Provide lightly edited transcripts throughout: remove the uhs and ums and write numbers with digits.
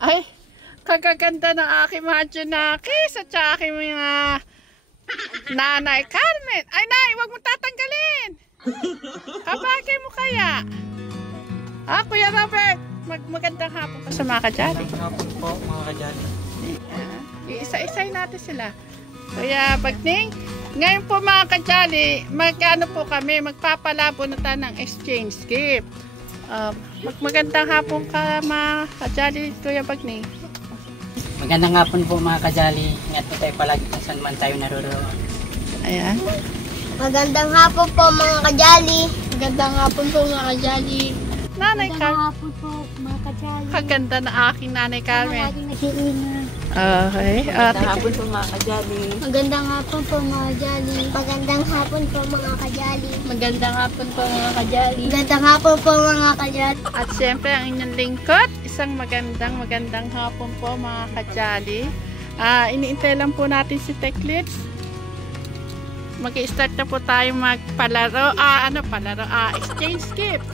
Ay, kagaganda ng aking mga Junakis at saka aking mga Nanay Carmen. Ay, Nay, huwag mo tatanggalin. Kabagay mo kaya. Kuya Robert, magandang hapon pa sa mga kajali. Magandang hapon po, mga kajali. Iisa-isay natin sila. Kuya Bagning, ngayon po mga kajali, magpapalabo na tayo ng exchange gift. Magandang hapon ka mga kajali, Kuya Bagning. Magandang hapon po mga kajali. Ingat po tayo palagi kung saan man tayo naroroon. Ayan. Magandang hapon po mga kajali. Magandang hapon po mga kajali. Nanay Carmen. Magandang hapon po mga kajali. Kaganda na aking Nanay Carmen. Laging nag-iingat. Okay. Magandang hapon po mga kajali. Magandang hapon po mga kajali. Magandang hapon po mga kajali. Magandang hapon po mga kajali. Magandang hapon po mga kajali. At siyempre ang inyong lingkod, isang magandang hapon po mga kajali. Iniintay lang po natin si Techlips. Mag-i-start na po tayo magpalaro. Exchange gift.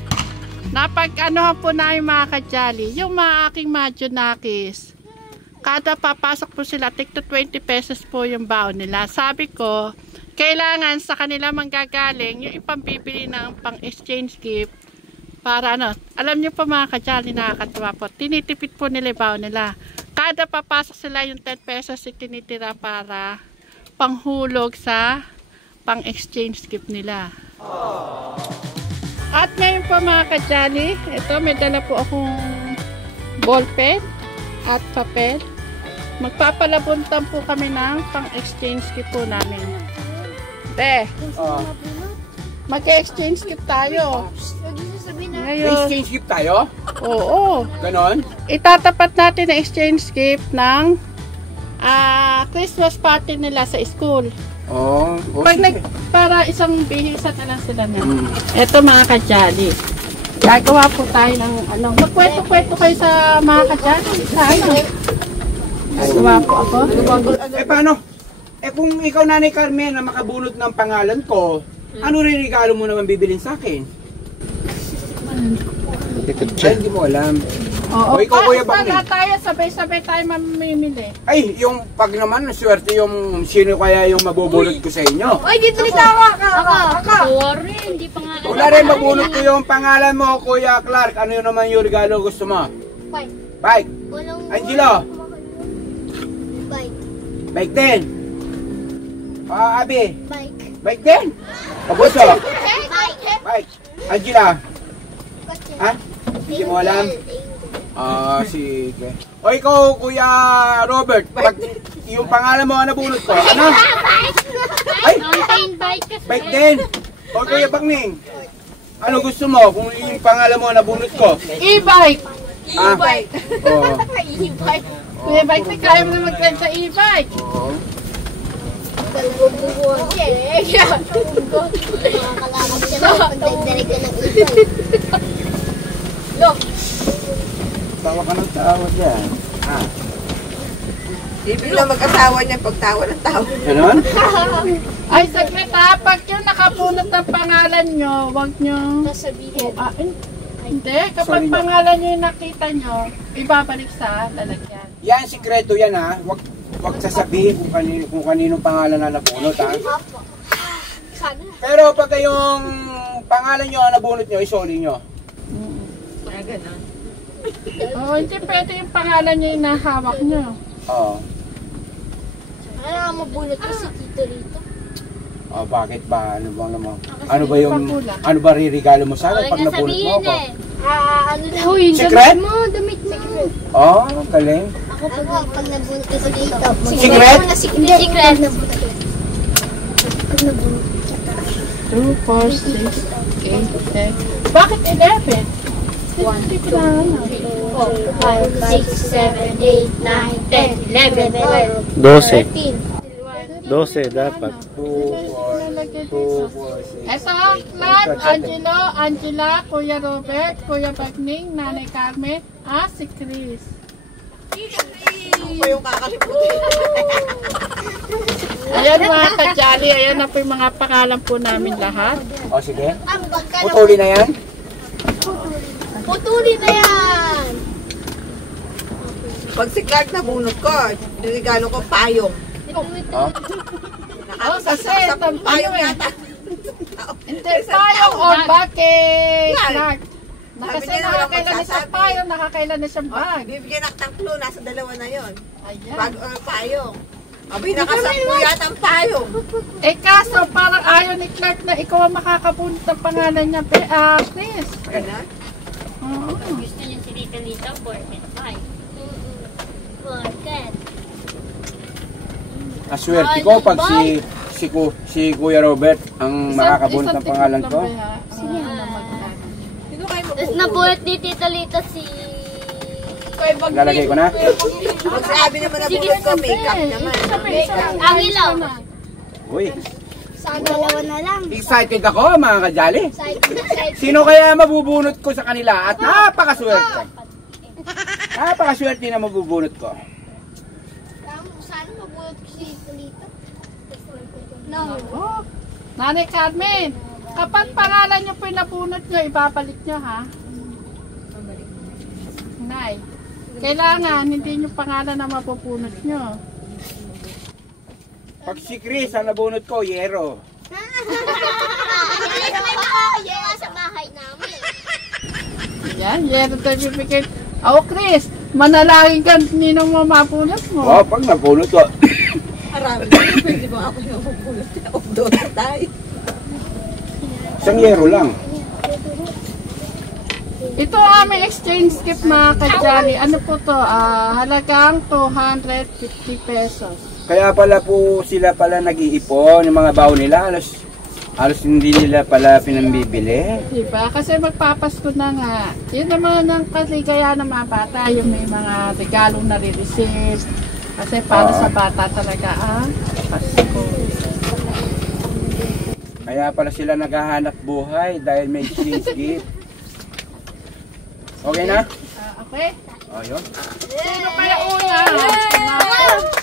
Napag-ano po na yung mga kajali, yung mga aking mga Junakis. Kada papasok po sila, tig to 20 pesos po yung baon nila. Sabi ko, kailangan sa kanila manggagaling yung ipambibili ng pang-exchange gift. Para alam nyo po mga kajali, nakakatuwa po. Tinitipid po nila yung baon nila. Kada papasok sila yung 10 pesos itinitira para panghulog sa pang-exchange gift nila. At ngayon po mga kajali, ito may dala po akong ballpen at papel. Magpapalabuntan po kami ng pang-exchange gift po namin. Mag-exchange gift tayo. Ngayon, Exchange gift tayo? oo. Ganon? Itatapat natin ang exchange gift ng Christmas party nila sa school. Para isang bihisa na lang sila na. Ito mga kajali. Gagawa po tayo ng magkwento-kwento kayo sa mga kajali. Gagawa po ako. Paano? Kung ikaw Nanay Carmen na makabunot ng pangalan ko, ano rin regalo mo naman bibilin sa akin? Hindi mo alam. Oo. O ikaw Kuya Bagning. Tayo, sabay-sabay tayo mamimili. Ay, yung pag naman, swerte yung sino kaya yung mabubulot ko sa inyo. Ay, dito tawa ka. Sorry, hindi pa nga. Wala rin mabulot ko yung pangalan mo, Kuya Clark. Ano yun naman yung regalo gusto mo? Bike. Bike. Angelo. Bike. Bike din. Abi. Bike. Bike din. Pabuso. Bike. Bike. Angela. Ha? Hindi mo alam? Sige. O ikaw, Kuya Robert, pag yung pangalan mo ang nabunot ko, ano? Ay! Mountain bike. Bike din! O Kuya Bagning, ano gusto mo kung yung pangalan mo ang nabunot ko? E-bike! E-bike. Oo. E-bike. Kuya Bike, kaya mo na mag-rent sa e-bike. Oo. Kalbubuan. Yeah. Makakalakad ka na. Pagdagdarig ka ng e-bike. Look. Tawa ka ng tawa dyan. Ibig lang mag-asawa niya pagtawa ng tao. Ganon? Ay, saglit ha. Pag yung nakabunot ng pangalan nyo, huwag nyo... Sasabihin. Hindi. Kapag Sorry, pangalan nyo yung nakita nyo, ibabalik sa lalagyan. Yan, sikreto yan ha. Wag sasabihin kung kaninong pangalan na nabunot ha. Sana. Pero pag yung pangalan nyo ang nabunot nyo, isoli nyo. Ganon. Oo, hindi pwede yung pangalan nyo yung nahawak nyo. Oo. Ano nga mabunot ko si Tito rito? Bakit ba? Ano bang naman? Ano ba ririgalo mo sa akin pag nabunot mo ako? Ano daw? Secret? Damit mo. Galing. Ako pag nabunot ko si Tito. Secret? Hindi, secret. Pag nabunot. 2, 4, 6, 8, 10. Bakit 11? 1, 2, 3, 4, 5, 6, 7, 8, 9, 10, 11, 12. 12 dapat. 2, 4, 6. Eto, Clark, Angela, Kuya Robert, Kuya Bagning, Nanay Carmen, si Chris. Ano pa yung kakalimutin? Ayan mga kajali, ayan na po yung mga pangalan po namin lahat. O sige. Putuli na yan? Putuli na yan! Pag si Clark nabunot ko, regalo ko payong. Oh? Kasi itong Payong ano eh. yata. Hindi, payong or bakit? Yan. Clark. Sabi Kasi niya naman nakakailan na siyang magsasabi. payong, nakakailan na siyang bag. Bibigyan ng tangklo, nasa dalawa na yon. Ayan. Bag or payong. Abi, nakasampu yata ang payong. Eh kaso parang ayaw ni Clark na ikaw ang makakabunot ng pangalan niya. Chris. Ganun. Oo. Gusto niya si Lita Lita, 4.5. Forget. Aswerte ko pag si Kuya Robert ang makakabunot ng pangalan ko. Sino kayo Tapos mabubulat? nabuhat ni Tita Lita si... Lalagay ko na. Pag sabi naman na bulat ko, makeup naman. Ang ilaw. Uy, Dalawa na lang. excited ako mga kajali. Side. Sino kaya mabubunot ko sa kanila? At napakaswerte. Napakaswerte na mabubunot ko. Sana mabuhat si Tita Lita. No. Oh. Nanay Carmen, kapag pangalan niyo po yung nabunot niyo, ibabalik niyo ha. Nay, kailangan hindi niyo pangalan na mapupulot niyo. Pag si Chris ang nabunot ko, yero. Yan sa bahay namin. Yan, yan ito bibigay. Oh, Chris, manalangin ka ninong mo mapulot mo. Oh, pag nabunot ko, Marami. Pwede ba ako yung mabubulat? Doon na tayo. isang yero lang. Ito ang aming exchange gift mga kajali. Ano po to? Halagang 250 pesos. Kaya pala po sila pala nag-iipon, yung mga baon nila, halos hindi nila pala pinambibili. Diba? Kasi magpapasko na nga. Yun naman ang kaligayahan ng mga bata, yung may mga regalong nare-receive. Kasi para sa bata talaga Pasko. Kaya pala sila naghahanap buhay dahil may exchange gift. Okay na? Okay? O, yun. Sino kaya una?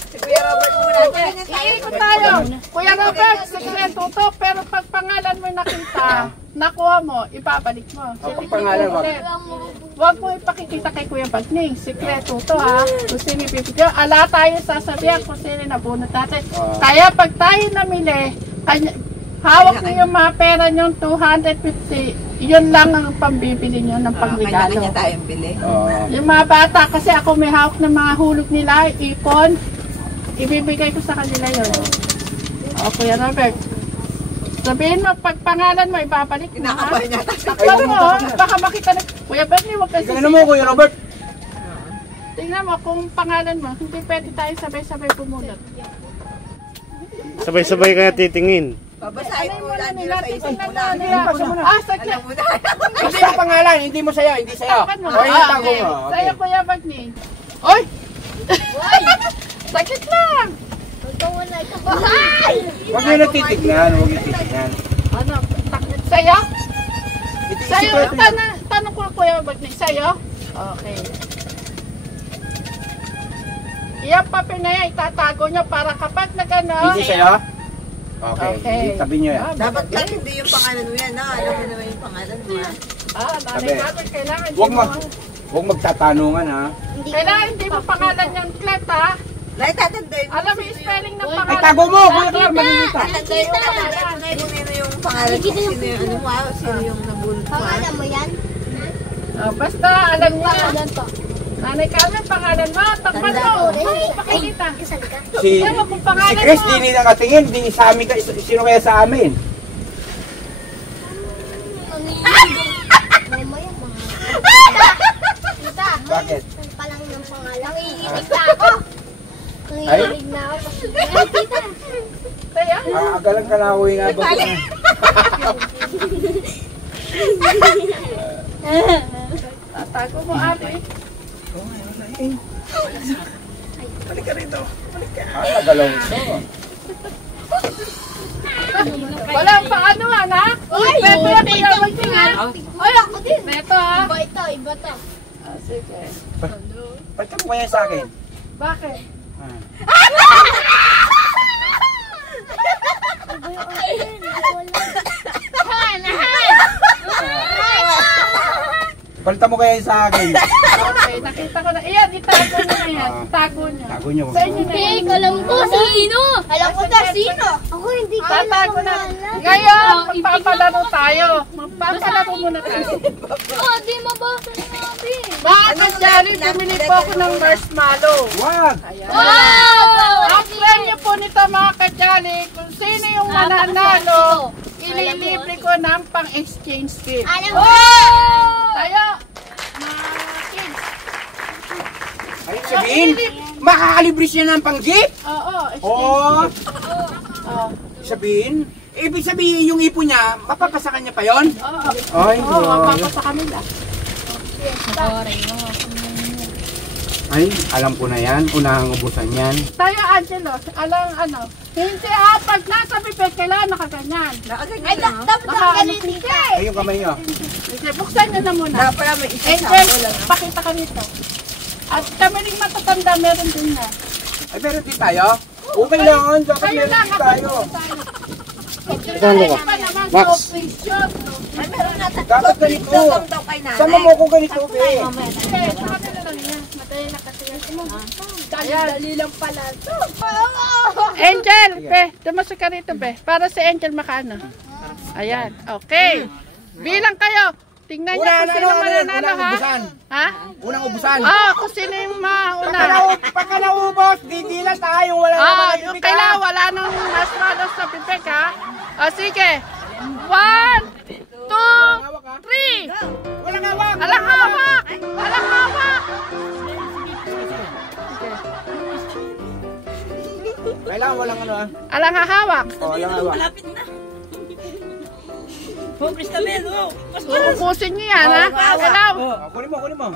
Si Kuya Robert muna. Iikot tayo. Kuya Robert, sekreto to, pero pag pangalan mo nakita, nakuha mo, ibabalik mo. O, pag pangalan, wag. Huwag mo ipakikita kay Kuya Bagning. Sekreto to ha. Kung sino ibibigyan. Ala tayo sasabihan kung sino nabunot natin. Kaya pag tayo namili, hawak niyo yung mga pera nyo 250. Yun lang ang pambibili nyo ng pangregalo. Kanya-kanya tayong bili. Yung mga bata, kasi ako may hawak ng mga hulog nila, ipon, ibibigay ko sa kanila yun. O, Kuya Robert. Sabihin mo, pag pangalan mo, ibabalik mo, ha? Kinakabahan niya. Takpan mo, baka makita na. Kuya Bernie, huwag kasi Tingnan mo, Kuya Robert. tingnan mo, kung pangalan mo, hindi pwede tayo sabay-sabay pumunot. Sabay-sabay ka titingin. Babasahin Ano mo mo na lang nila, nila sa isip titignan mo na lang. nila. Saglit. Alam mo na. Hindi yung pangalan, hindi mo sa'yo, hindi sa'yo. Takpan mo. O, yung tago Okay. mo. Sa'yo, Kuya Bagning. Oy! Saglit lang. Magkawalay ka ba? Ay! Huwag nyo natitignan, huwag nyo titignan. Ano? Taklit sa'yo? Ito Sa'yo, yung tanong ko Kuya Bagning. Sa'yo? Okay. Iyang papel na yan, itatago nyo para kapag nag-ano. Hindi sa'yo? Okay, Okay. tabi nyo yan. Dapat lang hindi yung pangalan mo yan. Alam mo naman yung pangalan mo. Nanay Carmen, kailangan Huwag hindi mo. Huwag magtatanungan, ha? Kailangan hindi mo pangalan yung Clet, ha? Like, tatanday mo. Alam mo yung spelling ng Ay, pangalan. tago mo! Kuya Clark, malilita. Tatanday mo. Tatanday mo nila yung pangalan ko. Sino yung ano mo. Sino yung nabunot mo. Pangalan mo yan? Basta alam niya. Nanay Carmen, pangalan mo. Takpan mo. Pakikita. Kasal ka? Si Chris, di nila katingin, di sa amin, sino kaya sa amin? Mamaya mga... Tita, Bakit? pa lang ng pangalan. Nanginginig na ako. Nanginginig na ako. Ay, tita. Kaya? Agalang kalahoy nga ba? Tatago mo, ate. Balik ka rito. Nagalaw ito. Walang paano, ha? Uy, Beto yan, Kuya Bagning, ha? Ay, ako din. Beto, ha? Iba ito, iba to. Sige. Ba't ka mo yan sa akin? Bakit? Palta mo kaya sa akin. Okay, nakita ko na. Ayan, itago niya na yan. Itago niya. Tago niyo. Sa inyo na yan. Alam ko sino. Alam ko na sino. Ako hindi ko Tatago na. Ngayon, magpapalaro tayo. Magpapalaro muna tayo. Oh, di mabasa na natin. Mga kadyari, bumili po ako ng marshmallow. Wag! Wow! Ang premyo po nito mga kadyari, kung sino yung mananalo, ililibre ko ng pang-exchange gift. Alam ko. Tayo! Ay, sabihin, makakalibre siya ng pang-gift? Oo, Oo. Oo. Sabihin, ibig sabihin yung ipon niya, mapapasakan niya pa yon? Ay, Oo, mapapa sa kanila. Ay, alam ko na yan. Unahang ubusan yan. Tayo, Angelo, alang ano, hindi pag nasa bibig, kailangan nakaganyan. Ay, dapat nakagalitin ka eh. Ay, yung kamay niyo. Sige, buksan nyo na muna. Dapat pala may isa Angel, sample lang. pakita ka nito. At kami rin matatanda, meron din na. Ay, meron din tayo? Okay lang, dapat Kayo meron lang, din tayo. Ano ka? Max. Ay, meron natin. Dapat ganito. Isang daw kay nanay. Sama mo ko ganito, be. Okay, sa kanila lang yan. Madali na kasi yan. Dali lang pala. Angel, be, dumasok ka rito, be. Para si Angel makaano. Ayan, okay. Bilang kayo. Tingnan niyo kung sino mananalo, ha? ubusan. Ha? Unang ubusan. Kung sino yung mauna. Pagka naubos, didila tayo. Wala naman Yung kailangan wala nung marshmallow sa bibig, ha? Sige. 1, 2, 3. Walang hawak. Alang hawak! Alang hawak! Kailangan walang ano, ah. Alang hawak. Walang hawak. Uubusin niyo yan, ha? Kailangan, Kunin mo, kunin mo.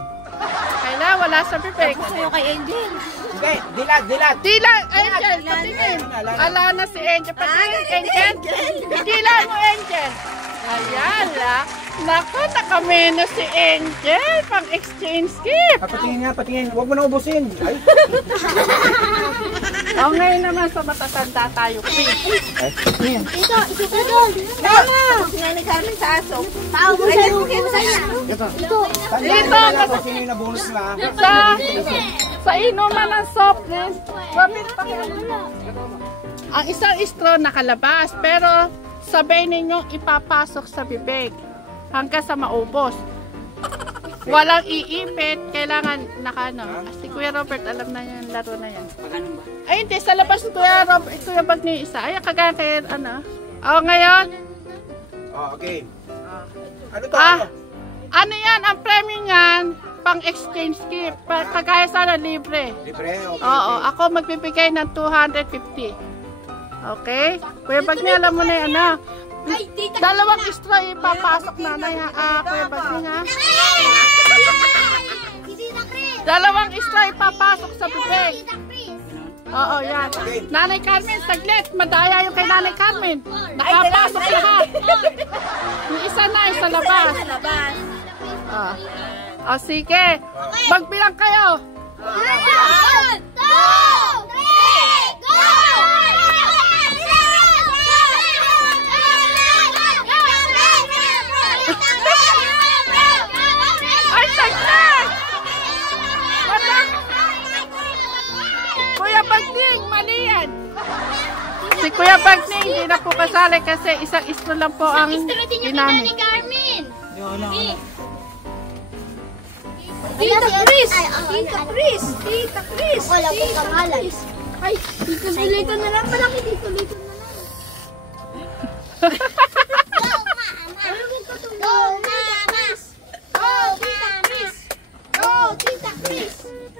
kailangan wala sa bibig. Kay Angel. Hindi, dilat, dilat. Dila, Angel, patingin. Ala na si Angel. Patingin, Angel. Dila mo, Angel. Ayan, ha? Naku, nakameno si Angel. Pang-exchange gift. Patingin nga, patingin. Huwag mo na ubusin. Ay. O, ngayon naman sa matatanda tayo, please. Ito doon. Si nanay Carmen sa aso. Tao mo Ay, sa'yo. ito sa'yo. Ito. Tandaan Dito, mo na kung sino yung nabunot mo, ah. Sa inuman ng soft drinks, ang isang straw nakalabas, pero sabay ninyong ipapasok sa bibig hanggang sa maubos. Walang iipit, kailangan nakano. Si Kuya Robert, alam na yan, laro na yan. Ay, hindi, sa labas Kuya Robert, Kuya Bag ni isa. Ay, kagaya kay, ano. Ngayon, Okay. Ano to? ano yan, ang premium niyan, pang-exchange gift. Kagaya sana libre. Libre? Okay. Oo, ako magbibigay ng 250. Okay? Kuya Bag ni, alam mo na yan, ano. Dalawang straw ipapasok nanay, ha? Kuya Bag ni, ha? Dalawang straw ipapasok sa bibig. Oo, yan. Nanay Carmen, saglit. Madaya yung kay Nanay Carmen. Nakapasok lahat. Yung isa na, sa labas. Sige. Magbilang kayo. 1, 2, 3, go! Ay, saglit! Kuya Bagning, mali yan. Si Kuya Bagning, hindi na po kasali kasi isang istro lang po ang ginamit. Carmen! Tita Chris! Tita Chris! Tita Chris! Wala ko pangalan. Ay, Tito Lito na lang. Malaki Tito Lito na lang. Go, Mamas! Go, Tita Chris! Go, Tita Chris!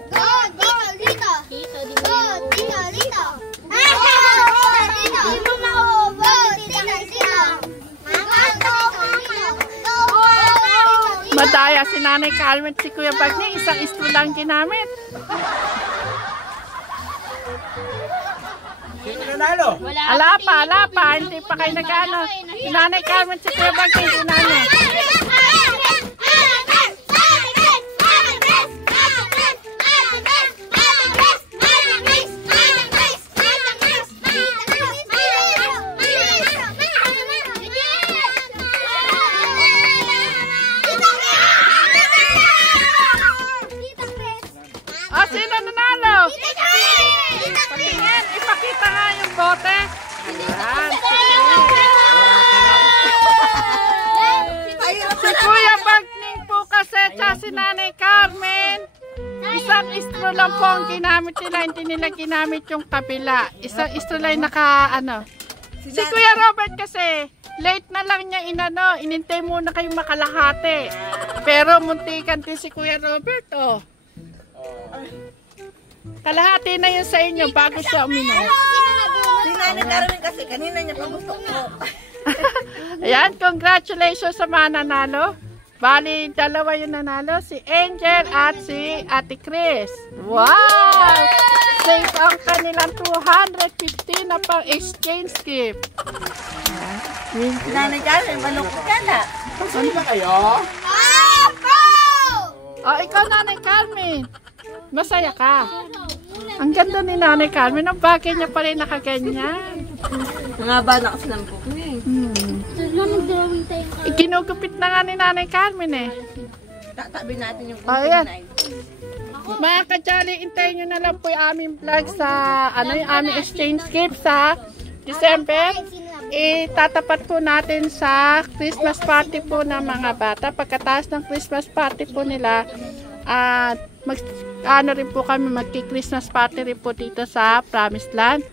Go, Tito Lito! Go, Tito Lito! Go, Tito Lito! Go, Tita Lito! Mama, go, Mama! Go, Mama! Madaya si Nanay Carmen at si Kuya Bagning, isang istro lang ginamit. Sino nanalo? Ala pa, hindi pa kayo nag-ano. Si Nanay Carmen at si Kuya Bagning, ginamit. Sino nanalo? Patingin, ipakita nga yung bote. Ayan. Si Kuya Bagning po kasi, tsaka si Nanay Carmen. Isang istro lang po ang ginamit nila, hindi nila ginamit yung kabila. Isang istro lang Si Kuya Robert kasi, late na lang niya inintay muna kayong makalahati. Pero muntikan din si Kuya Robert, oh. Kalahati na yun sa inyo bago siya uminom. Si Nanay Carmen kasi, kanina niya pa gusto ko. Ayan, congratulations sa mga nanalo. Bali, dalawa yung nanalo, si Angel at si Ate Chris. Wow! Save ang kanilang 250 na pang exchange gift. Si Nanay Carmen, malungkot ka na. Saan ba kayo? Oh, ikaw Nanay Carmen. Masaya ka. Ang ganda ni Nanay Carmen. Ang bagay niya pa rin nakaganyan. Mga ba na kasi ng book niya eh. Ginugupit na nga ni Nanay Carmen eh. Tatabi natin yung Ayan. Mga ka-jolly, intayin nyo na lang po yung aming vlog sa yung aming exchange gift sa December. Itatapat po natin sa Christmas party po ng mga bata. Pagkatapos ng Christmas party po nila, rin po kami magki-Christmas party rin po dito sa Promised Land.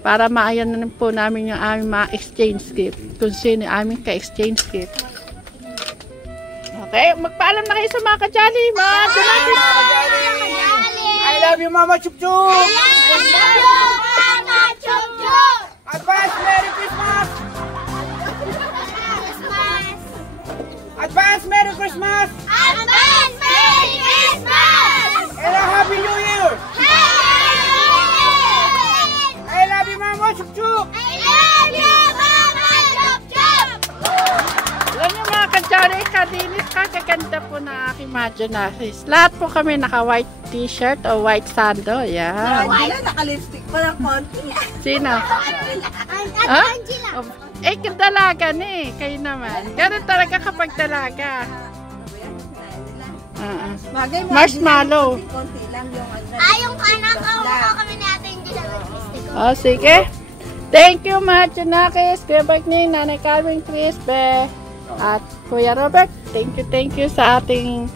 Para maayan na po namin yung aming mga exchange gift. Kung sino yung aming ka-exchange gift. Okay, magpaalam na kayo sa mga ka-jolly. Mga I love you, Mama Chup Chup! I love you, Mama Chup Chup! Advance Merry Christmas! Advance Merry Christmas! Advance Merry Christmas! And a Happy New Year! I love you, Mama Chup Chup! I love you, Mama Chup Chup! Alam nyo mga ka-jolly, kadinis kagaganda po na aking Majonaris. Lahat po kami naka-white t-shirt o white sando. Yan. Angela, naka-lipstick pa ng konti. Sino? Ha? Oh, dalaga eh. Kayo naman. Ganun talaga kapag dalaga. Bagay mo, Marshmallow. konti lang yung Yung anak ko, mukha kami natin dyan sa lipstick. Oh, sige. Thank you, Majonaris, Kuya Bagning, Nanay Carmen, Chris, Be, at Kuya Robert. Thank you sa ating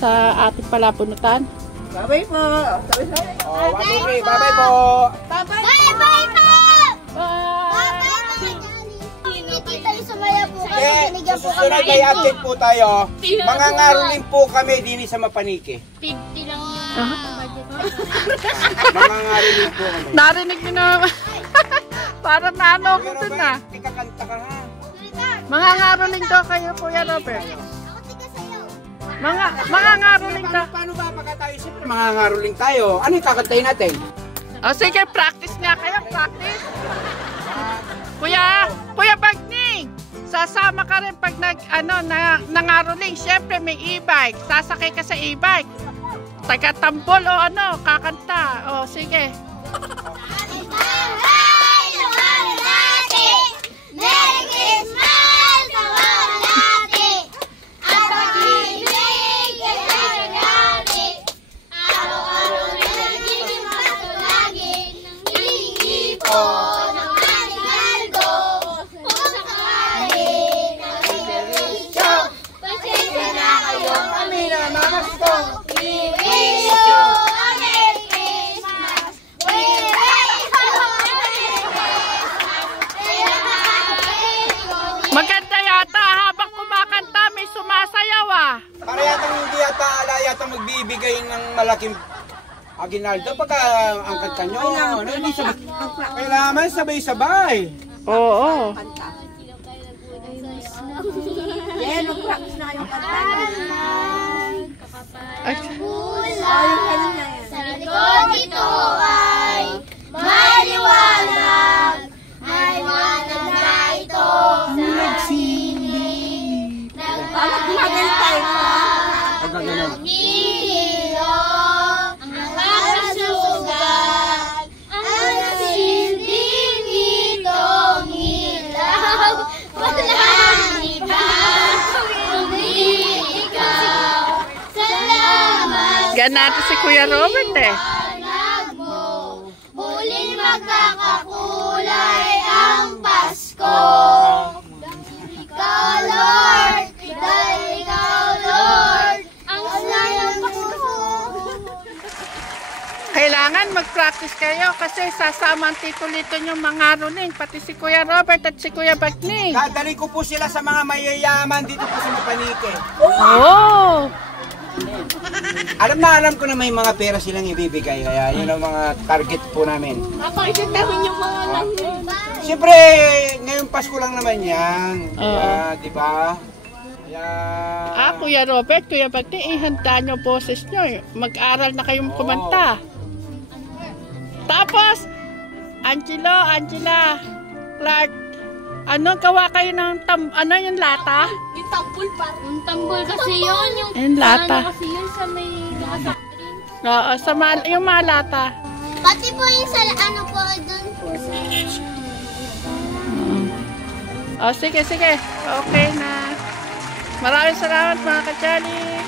sa ating palabunutan. Bye-bye po. Sabi-sabi. Oh, bye-bye po! Bye-bye po! Bye! Hindi tayo sumaya po kasi binigyan po kami Susunod ng ay update po tayo. Mga ngaruling po kami din sa Mapaniki. 50 lang yan. Mga ngaruling po kami. Narinig niyo na. Parang naano ko dun na. Ikakanta ka ha. Mga ngaruling daw kayo, Kuya Robert. Ako tiga sa'yo. Mga ngaruling daw. Paano ba pagka tayo? Siyempre mga ngaruling tayo. Ano yung kakantayin natin? O sige, practice nga kayo, practice. Kuya Bagning, sasama ka rin pag nangaruling. Siyempre may e-bike. Sasakay ka sa e-bike. Taga-tambol o kakanta. O sige. Merry Christmas sa mga natin! At pag-ibig ay sarili! Araw-araw na nagiging matulagin ng hihingi po ng ating aldo. Kung sakali na rinabisyo, pasensya na kayo kami na mamasko. We wish you a Merry Christmas! We wish you a Merry Christmas! Maganda yata habang kumakanta may sumasayaw ah. Para yatang hindi yata magbibigay ng malaking aginaldo pagka ang kanta nyo. Kailangan sabay-sabay. Oo. Yan, mag-practice na kayong kanta. Ay, Sa likod ito ay maliwanag. Maliwanag na ito sa nagsilbi. Gumagano tayo pa. Nihilo ang nakasugat. Ang nagsilbing itong ilaw. Walang iba kundi ikaw. Salamat Yan natin si Kuya Robert eh. Liwanag mo, huling magkakakulay ang Pasko. Ikaw, Lord, dahil ikaw, Lord, ang sunay ng Pasko. Kailangan mag-practice kayo kasi sasama ang tito-lito niyong mga ruling, pati si Kuya Robert at si Kuya Bagning. Dadali ko po sila sa mga mayayaman dito po sa Mapanike. Oh! Alam ko na may mga pera silang ibibigay, kaya yun ang mga target po namin. Napakita namin yung mga Siyempre, ngayong Pasko lang naman yan. Kaya, di ba? Kaya... Kuya Robert, Kuya Bagning, ihanda niyo boses niyo. Mag-aral na kayong kumanta. Tapos, Angela, Clark, gawa kayo ng yung lata? Yung tambol pa. Yung tambol kasi yun. Yung lata. Kasi yun sa may mga soft drinks. Oo, yung mga lata. Pati po yung sa po doon po sa... Sige. Okay na. Maraming salamat mga kajali.